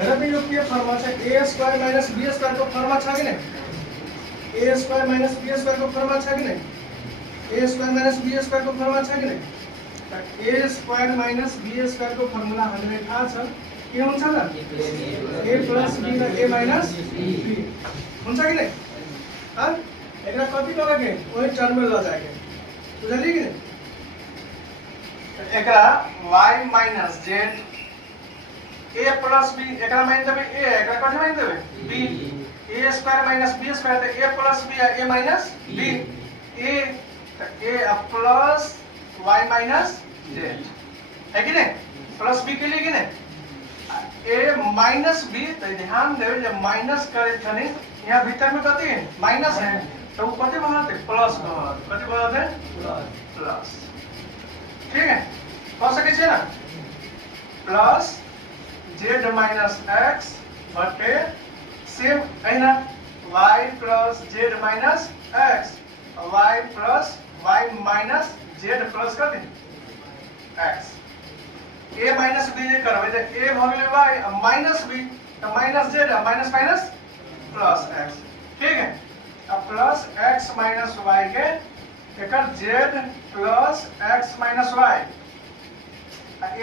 अभिव्यक्ति फॉर्मा है a square minus b square को फॉर्मा है कि नहीं a square minus b square को फॉर्मा है कि नहीं a square minus b square को फॉर्मा है कि नहीं a square minus b square को फॉर्मूला हमने था सर के हुन्छ न a प्लस b का a माइनस b हुन्छ कि नहीं हां एकरा कथि लगे वही टर्म में ल जाके बुझलिए कि नहीं एकरा y minus z a plus b एकरा मान देबे a एकरा कथि मान देबे b a square minus b square तो a प्लस b है a माइनस b a तो a plus y minus z है कि नहीं प्लस b के लिए कि नहीं a माइनस b तो ध्यान देवे जब माइनस करे छनी यहाँ भीतर में कथि है माइनस है तो वो कथि बनाते प्लस बनाते कथि बनाते प्लस ठीक है कह सके छे ना प्लस z माइनस x बटे सेम है ना y plus z minus x y plus y minus z plus कर दे x a माइनस b जे करबे त a भ गेलै y माइनस b तो minus z minus minus plus x ठीक है अब प्लस x माइनस y के एकर z plus x minus y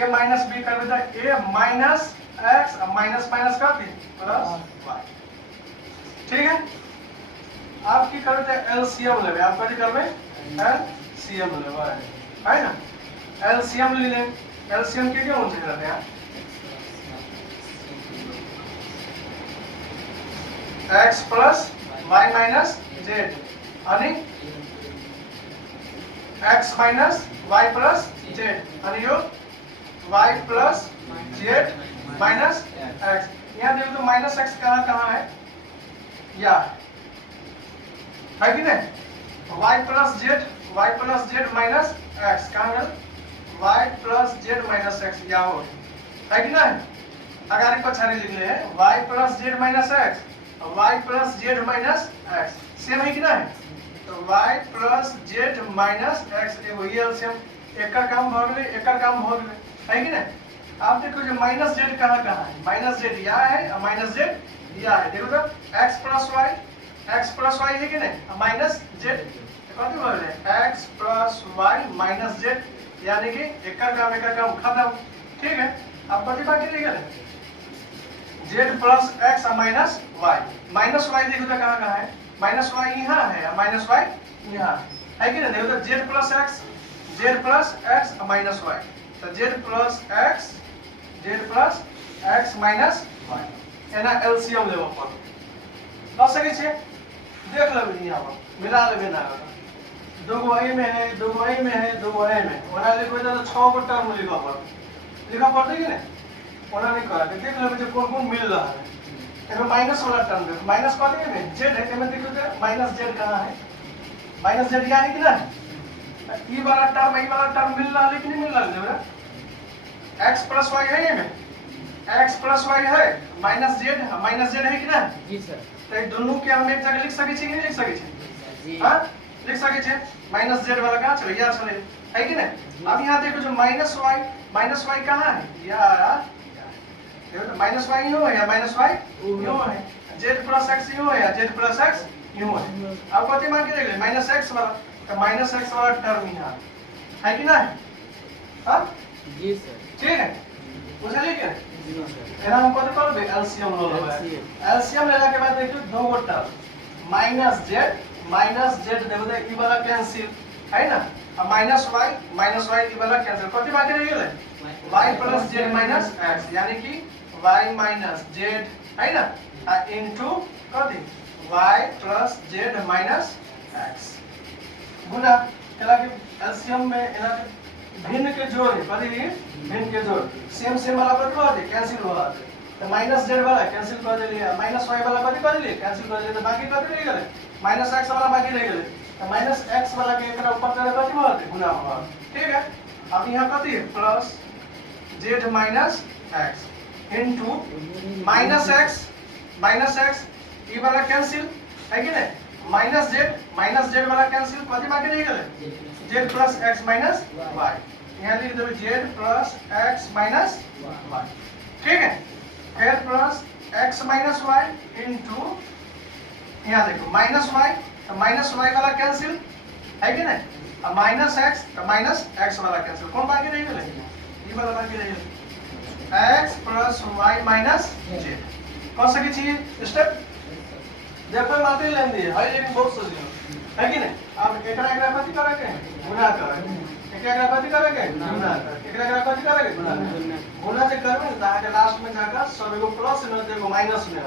a minus b करबे त a minus x minus minus कर दी प्लस y ठीक है आप की करबे त एलसीएम लेबे आप कथि करबे एलसीएम लेबे है ना एलसीएम ले ले एलसीएम के क्या होते रहते हैं x plus y minus z अनि x minus y plus z अनि यो y plus z minus x यहाँ देखो तो माइनस x कहाँ है या है कि नहीं y plus z minus x कहाँ है y plus z minus x या हो है कि नहीं अगर पछाड़ी लिख ले y plus z minus x y plus z minus x same है कि नहीं तो y plus z minus x एगो ये एलसीएम एकर काम भ गेलै एकर काम भ गेलै है कि नहीं आप देखो जो माइनस z कहाँ है माइनस z या है और माइनस z या है देखो तो x प्लस y है कि नहीं माइनस z कथि भ गेलै x plus y minus z यानी कि एकर काम खत्म ठीक है अब कथि बाकी रह गेलै z plus x minus y देखो तो कहाँ है माइनस y यहाँ है माइनस y यहाँ है कि नहीं देखो तो z plus x minus y तो z plus x minus y एना एलसीएम लेबो पर कह सके छे देख लेबे यहाँ पर मिला लेबे ना दोगो ए में है दोगो ए में है दोगो ए में ओना लिखबे तो 6 गो टर्म लिखा पड़ते कि नहीं ओना नहीं करा देख लेबे जे कौन मिल रहा है एमे माइनस वाला टर्म देखो माइनस कह देंगे नहीं z है एमे देखो तो माइनस z कहाँ है माइनस z क्या है कि ना ई वाला टर्म मिल रहा है लेकिन नहीं मिल रहा है जरा x प्लस y है एमे x प्लस y है माइनस z है कि ना जी सर तो दोनों के हम एक जगह लिख सके छी कि नहीं लिख सके छी हां लिख सके छी माइनस z वाला कहाँ चले या चले है कि नहीं अब यहाँ देखो जो माइनस y कहाँ है या देखो तो माइनस y यूं है या माइनस y यूं है z प्लस x यूं है या z प्लस x यूं है अब कथि मान के देख ले माइनस x वाला तो माइनस x वाला टर्म यहाँ है कि ना हां जी सर ठीक है बुझलिए क्या जी सर एना हम कथि करबे एलसीएम लो लेबे एलसीएम लेला के बाद देखियो दो गो टर्म माइनस z देखो तो ई वाला कैंसिल है ना अब माइनस y ई वाला कैंसिल कथि बाकी रह गेलै y plus z minus x यानी कि y माइनस z है ना इनटू कथि y plus z minus x गुना केला के एलसीएम में एना भिन्न के जोड़ है कथि भिन्न के जोड़ सेम वाला पर कर दे कैंसिल हो जाते तो माइनस z वाला कैंसिल कर देलिए माइनस y वाला कथि कर देलिए कैंसिल कर देलिए तो बाकी कथि रह गेलै माइनस x वाला बाकी रह गेलै तो माइनस x वाला के एकरा ऊपर करे कथि हो जाते गुना हो ठीक है अब यहाँ कथि है plus z minus x into minus x ई वाला कैंसिल है कि नहीं माइनस z वाला कैंसिल कथि बाकी रह गेलै z plus x minus y यहाँ लिख देबे z plus x minus y ठीक है फिर plus x minus Y into यहाँ देखो माइनस वाई, तो माइनस वाई वाला कैंसिल है कि नहीं, अब माइनस एक्स तो माइनस एक्स वाला कैंसिल, कौन बाकी रह गए, ये वाला बाकी रह गया, x plus Y minus Z. कौन सा की चाहिए स्टेप, देखो मात्र लेन दिए है लेकिन बहुत सोचियो है कि नहीं। अब एकरा एकरा कथि करेंगे, गुणा करेंगे, एकरा एकरा कथि करेंगे, गुणा करेंगे, एकरा एकरा कथि करेंगे, गुणा करेंगे। गुणा जे करबे त आके लास्ट में जाकर सब एगो प्लस में एगो माइनस में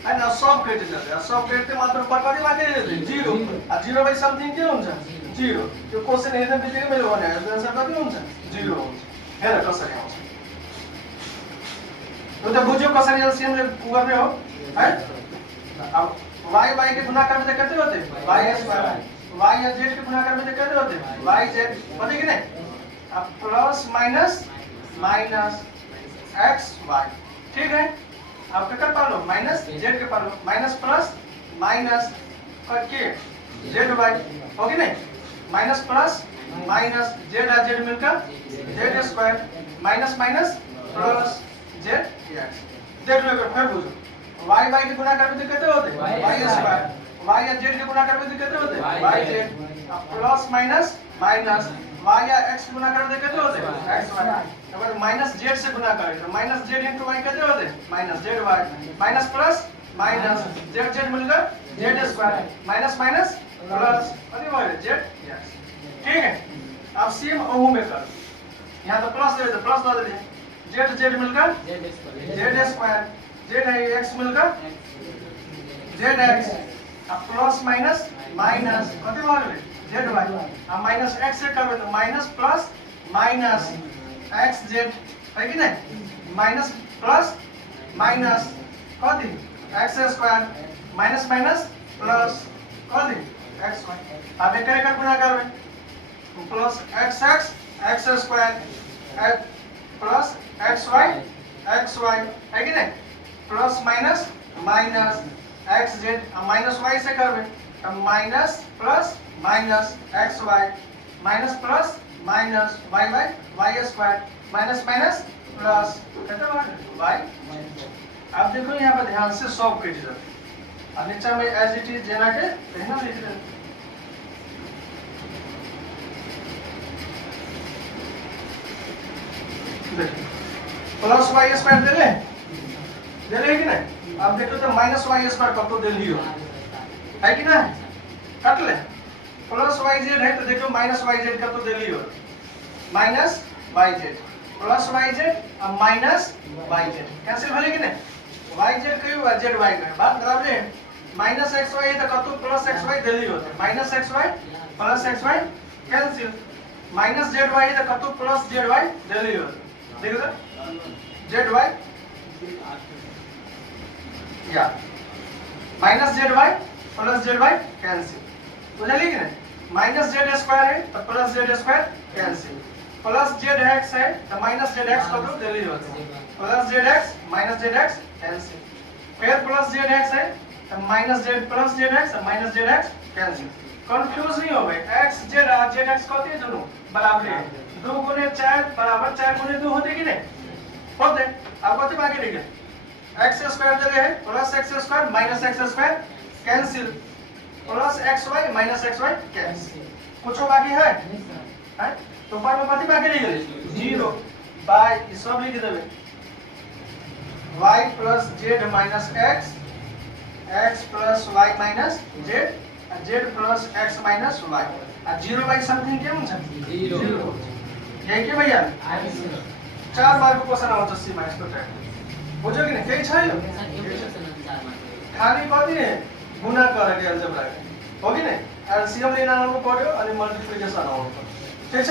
है ना, सब कट जाते हैं, सब कटते मात्र ऊपर कथि बाकी रह जाते, जीरो, आ जीरो बाई समथिंग के हुन्छ, जीरो। यो क्वेश्चन हेर्दा बित्तिकै मैले भने आन्सर कति हुन्छ, जीरो हुन्छ। हेर कसरी आउँछ, यो त बुझ्यो कसरी एलसीएम ले गर्ने हो है। अब y y के गुणा करबे त कते होते, y स्क्वायर, y या z के गुणा करबे त कते होते, y z, पता कि नहीं। अब plus minus minus x y, ठीक है। अब क्या कर पा लो, माइनस z के पा लो, माइनस प्लस माइनस के z y, हो कि नहीं, माइनस प्लस माइनस z और z मिलकर z square, minus minus plus z x। देख लो फिर बुझो, y y के गुणा करबे तो कितने होते, y स्क्वायर, y या z के गुणा करबे तो कितने होते, y z। अब प्लस माइनस माइनस y या x के गुणा करबे तो कितने होते, x y। अगर माइनस z से गुणा करें तो माइनस z into y कितने होते, minus z y, minus plus minus z z मिलकर z square, minus minus plus अरे वाले z x, ठीक है। अब सेम ओहू में कर, यहाँ तो प्लस दे दे, प्लस डाल दे, z z मिलकर z स्क्वायर, z है x मिलकर zx। अब प्लस माइनस माइनस कति भयो रे, zy। अब माइनस x से करबे तो माइनस प्लस माइनस xz है कि नहीं, माइनस प्लस माइनस कति x square, minus minus plus कति xy। अब एक एक गुणा करबे, plus xx x square plus xy xy है कि नहीं, plus minus minus xz, minus y से करबे तो minus plus minus xy, minus plus minus y square, minus minus plus कितना y। अब देखो यहाँ पर ध्यान से सब कट जाते, अब नीचे में एज इट इज जेना के कहना लिख दे, प्लस वाई स्क्वायर दे ले कि नहीं। अब देखो तो माइनस वाई स्क्वायर कब तो दे लियो है कि ना, काट ले, प्लस वाई जेड है तो देखो माइनस वाई जेड कब तो दे लियो, minus Y Z plus Y Z और माइनस वाई जेड कैंसिल भले कि नहीं, वाई जेड कहियो जेड वाई का बात बराबर है, माइनस एक्स वाई है तो कब तो प्लस एक्स वाई दे लियो, minus X Y plus X Y cancel, minus Z Y है तो कब तो प्लस जेड वाई दे लियो, देखो तो जेड वाई या minus Z Y plus Z Y cancel, बुझलिए कि नहीं। माइनस जेड स्क्वायर है तो plus Z square cancel, plus Z X है तो माइनस जेड एक्स को दे ली होता है, plus Z X minus Z X cancel, फिर प्लस जेड एक्स है तो minus Z plus Z X और minus Z X cancel. Confuse नहीं हो गए, एक्स जेड और जेड एक्स कथी है, दोनों बराबर है, 2 गुने 4 बराबर 4 गुने 2 होते कि नहीं होते। अब कथी बाकी रह गया, एक्स स्क्वायर दे रहे हैं plus X square minus X square cancel, plus X Y minus X Y cancel, कुछ बाकी है, है? तो ऊपर में कथी बाकी रह गई, 0 बाय ई सब लिख देबे, y plus z minus x, x plus y minus z, z plus x minus y, आ 0 बाय समथिंग के हुन्छ 0, यही के भैया 4 बार को क्वेश्चन आउँछ सी माइनस को टाइम, बुझ्यो कि नहीं, केही छैन, खाली कति है गुणा गरेको एल्जेब्रा हो कि नहीं, एलसीएम लिन आउनु पर्यो अनि मल्टिप्लिकेसन आउनु पर्यो, ठीक छ।